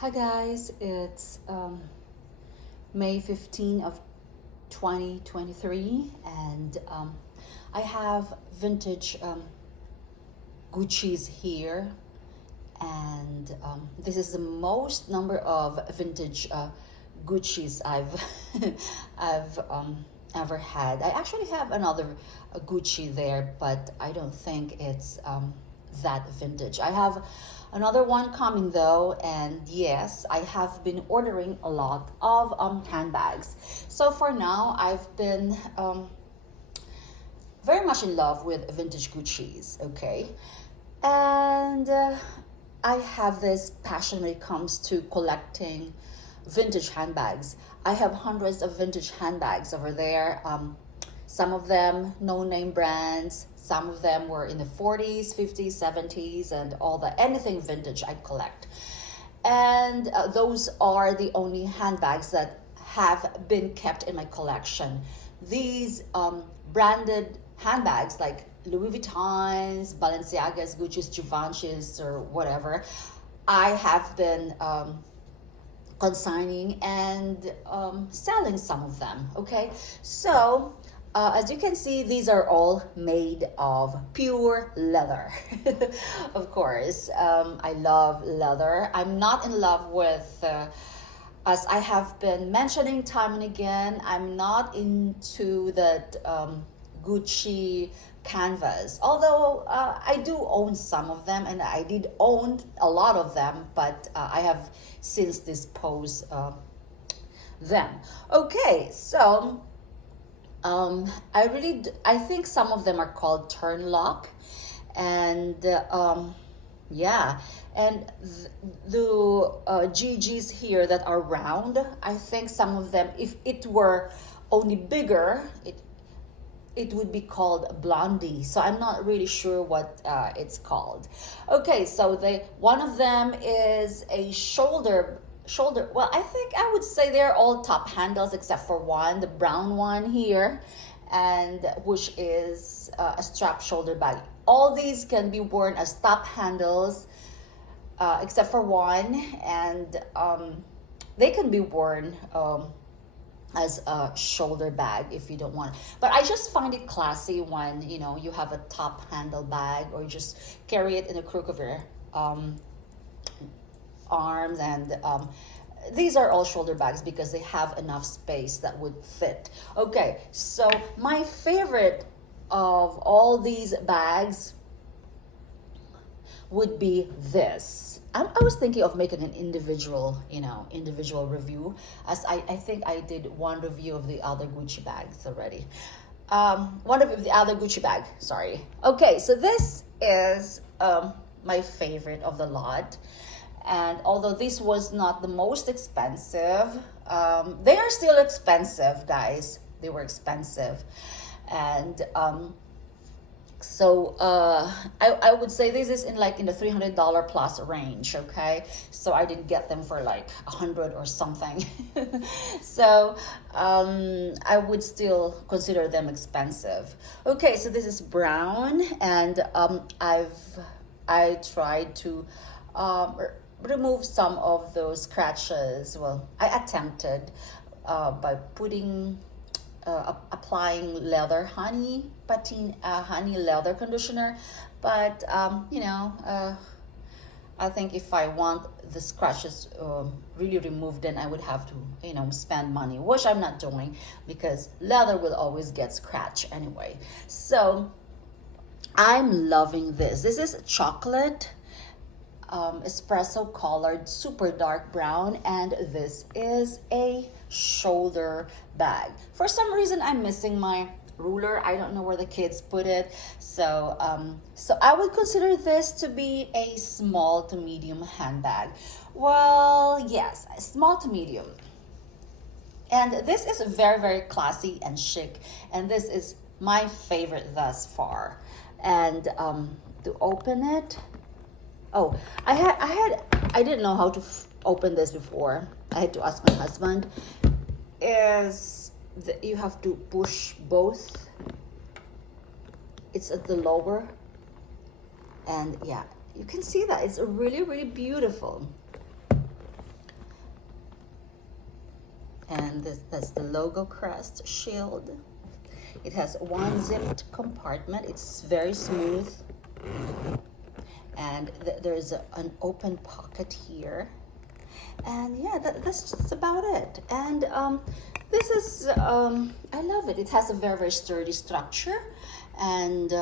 Hi guys, it's May 15 of 2023 and I have vintage Gucci's here, and this is the most number of vintage Gucci's I've I've ever had. I actually have another Gucci there, but I don't think it's that vintage. I have another one coming though, and yes, I have been ordering a lot of handbags. So for now, I've been very much in love with vintage Gucci's, okay? And I have this passion when it comes to collecting vintage handbags. I have hundreds of vintage handbags over there. Some of them no name brands, some of them were in the 40s, 50s, 70s, and all the anything vintage I collect. And those are the only handbags that have been kept in my collection. These branded handbags like Louis Vuittons, Balenciagas, Gucci's, Givenchy's, or whatever, I have been consigning and selling some of them. Okay, so as you can see, these are all made of pure leather. Of course, I love leather. I'm not in love with as I have been mentioning time and again, I'm not into that Gucci canvas, although I do own some of them, and I did own a lot of them, but I have since disposed them. Okay, so I think some of them are called turn lock, and yeah, and the GGs here that are round, I think some of them, if it were only bigger, it would be called Blondie. So I'm not really sure what it's called. Okay, so one of them is a shoulder. Well, I think I would say they're all top handles except for one, the brown one here, and which is a strap shoulder bag. All these can be worn as top handles except for one, and they can be worn as a shoulder bag if you don't want it. But I just find it classy when you have a top handle bag, or you just carry it in the crook of your arms, and these are all shoulder bags because they have enough space that would fit. Okay, so my favorite of all these bags would be this. I was thinking of making an individual review, as I think I did one review of the other Gucci bags already. One of the other Gucci bag, sorry. Okay, so this is my favorite of the lot. And although this was not the most expensive, they are still expensive, guys. They were expensive. And so I would say this is in the $300 plus range, okay? So I didn't get them for like 100 or something. So I would still consider them expensive. Okay, so this is brown, and I tried to remove some of those scratches. Well, I attempted by applying leather honey leather conditioner, but I think if I want the scratches really removed, then I would have to spend money, which I'm not doing, because leather will always get scratched anyway. So I'm loving this. This is chocolate espresso colored, super dark brown, and this is a shoulder bag. For some reason, I'm missing my ruler. I don't know where the kids put it, so I would consider this to be a small to medium handbag. Well, yes, small to medium. And this is very, very classy and chic, and this is my favorite thus far. And to open it, oh, I didn't know how to open this before. I had to ask my husband. You have to push both. It's at the lower, and yeah, you can see that it's really, really beautiful. And that's the logo crest shield. It has one zipped compartment. It's very smooth. And there's an open pocket here. And yeah, that's just about it. And this is, I love it. It has a very, very sturdy structure. And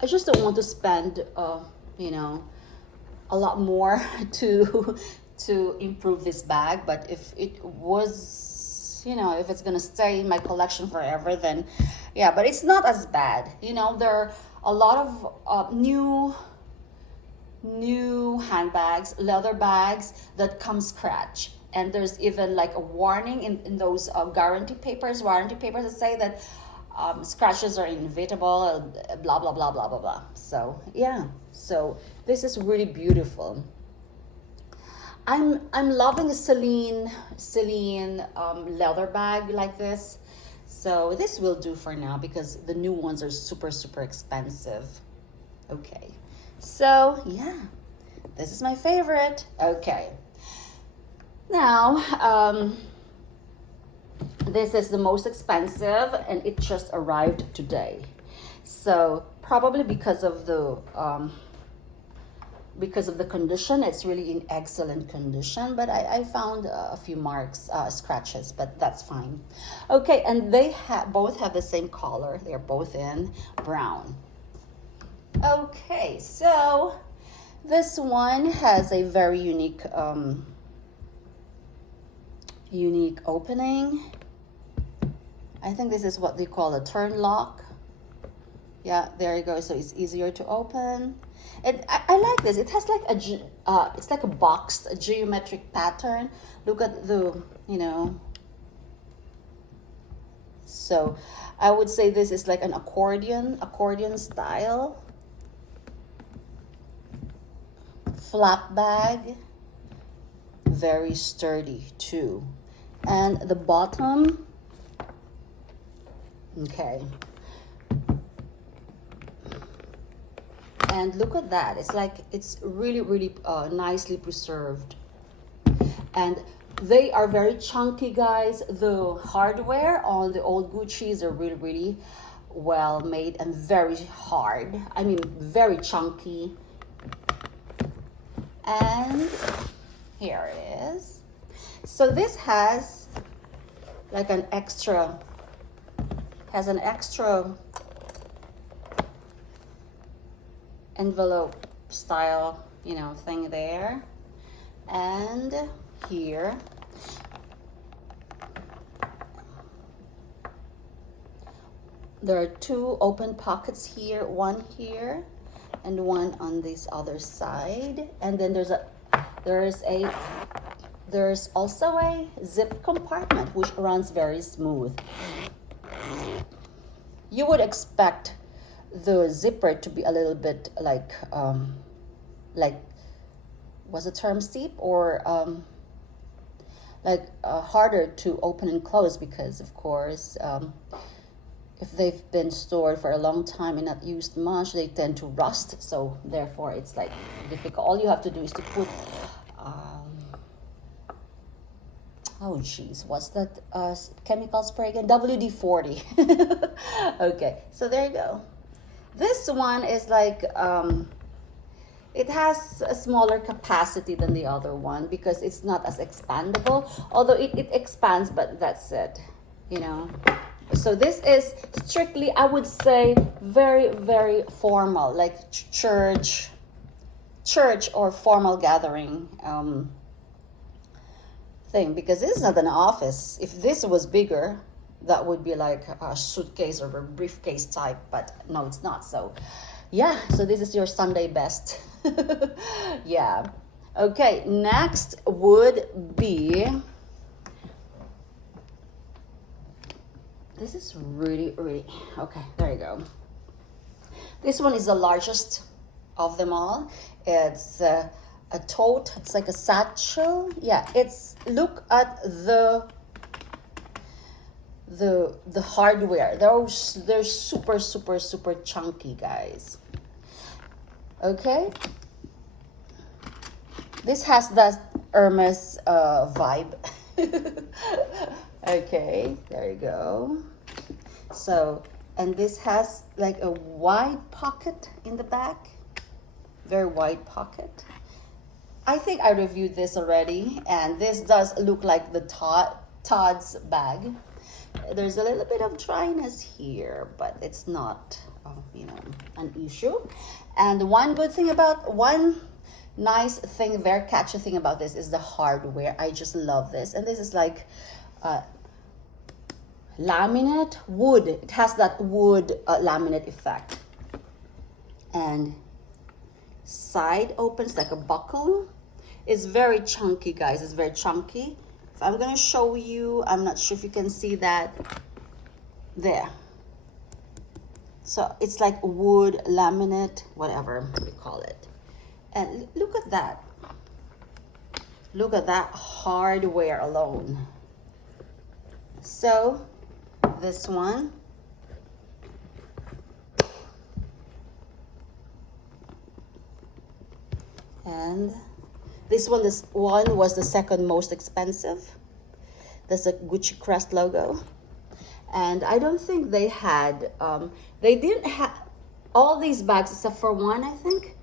I just don't want to spend, you know, a lot more to improve this bag. But if it was, you know, if it's gonna stay in my collection forever, then yeah. But it's not as bad. You know, there are a lot of new handbags, leather bags that come scratch. And there's even like a warning in those warranty papers that say that scratches are inevitable, blah blah blah blah blah blah. So yeah, so this is really beautiful. I'm loving a Celine leather bag like this. So this will do for now because the new ones are super expensive. Okay, so yeah, this is my favorite. Okay, now this is the most expensive, and it just arrived today. So probably because of the condition, it's really in excellent condition. But I found a few marks, scratches, but that's fine. Okay, and they both have the same color. They're both in brown. Okay, so this one has a very unique opening. I think this is what they call a turn lock. Yeah, there you go. So it's easier to open. And I like this. It has like it's like a boxed geometric pattern. Look at the, you know. So I would say this is like an accordion style. Flap bag. Very sturdy too. And the bottom, okay. And look at that. It's like, it's really nicely preserved. And they are very chunky, guys. The hardware on the old Gucci's are really well made and very hard. I mean, very chunky. And here it is. So this has like an extra envelope style, you know, thing there. And here there are two open pockets here, one here and one on this other side. And then there's also a zip compartment which runs very smooth. You would expect the zipper to be a little bit like was the term steep, or harder to open and close, because of course if they've been stored for a long time and not used much, they tend to rust. So therefore it's like difficult. All you have to do is to put oh geez, what's that chemical spray again? WD-40. Okay, so there you go. This one is like, it has a smaller capacity than the other one because it's not as expandable. Although it expands, but that's it, you know. So this is strictly, I would say, very formal, like church or formal gathering thing, because this is not an office. If this was bigger, that would be like a suitcase or a briefcase type, but no, it's not. So yeah, so this is your Sunday best. Yeah. Okay, next would be, this is really, okay, there you go. This one is the largest of them all. It's a tote. It's like a satchel. Yeah, it's, look at the hardware. They're super chunky, guys. Okay, This has the Hermes vibe. Okay, there you go. So, and this has like a wide pocket in the back. Very wide pocket. I think I reviewed this already, and this does look like the Todd's bag. There's a little bit of dryness here, but it's not, you know, an issue. And one nice thing, very catchy thing about this is the hardware. I just love this. And this is like laminate wood. It has that wood laminate effect. And side opens like a buckle. It's very chunky, guys. It's very chunky. If I'm gonna show you, I'm not sure if you can see that there. So it's like wood laminate, whatever we call it. And look at that. Look at that hardware alone. So this one, and this one was the second most expensive. There's a Gucci crest logo. And I don't think they had, they didn't have, all these bags except for one, I think,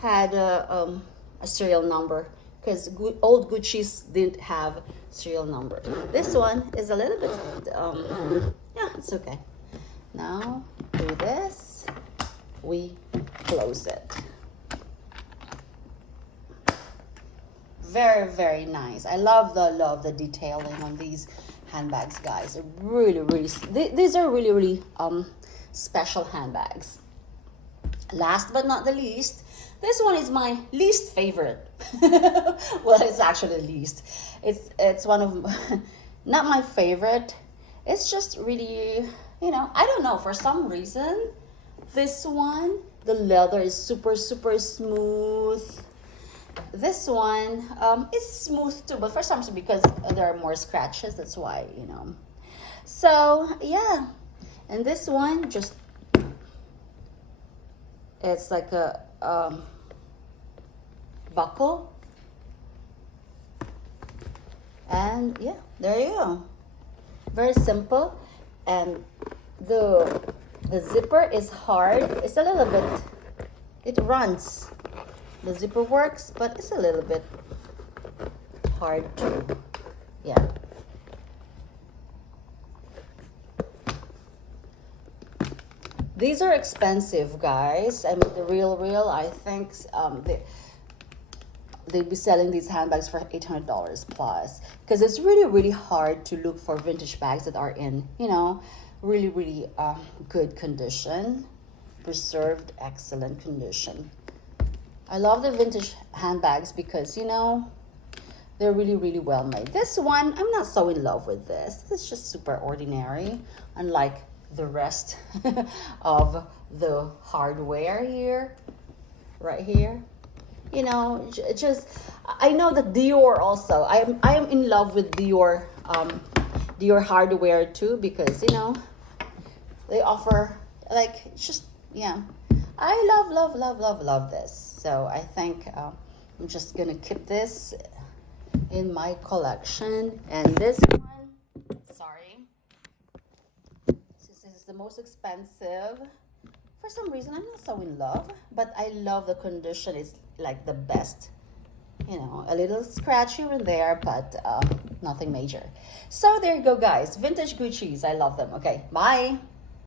had a serial number, because old Gucci's didn't have serial number. This one is a little bit, yeah, it's okay. Now, do this, we close it. Very, very nice. I love the detailing on these handbags, guys. These are really special handbags. Last but not the least, this one is my least favorite. Well, it's actually least. It's one of not my favorite. It's just really, you know, I don't know, for some reason this one, the leather is super smooth. This one is smooth too, but for some reason, because there are more scratches, that's why, you know. So yeah, and this one just, it's like a buckle, and yeah, there you go. Very simple. And the zipper is hard. It's a little bit, it runs. The zipper works, but it's a little bit hard to, yeah. These are expensive, guys. I mean, the real, I think they'd be selling these handbags for $800 plus, because it's really hard to look for vintage bags that are in, you know, really good condition, preserved, excellent condition. I love the vintage handbags because, you know, they're really well made. This one, I'm not so in love with this. It's just super ordinary, unlike the rest of the hardware here, right here. You know, just, I know that Dior also, I am in love with Dior, Dior hardware too, because, you know, they offer, like, just, yeah. I love this. So I think I'm just gonna keep this in my collection. And this one, sorry, this is the most expensive. For some reason, I'm not so in love, but I love the condition. It's like the best. You know, a little scratch here and there, but nothing major. So there you go, guys. Vintage Gucci's. I love them. Okay, bye.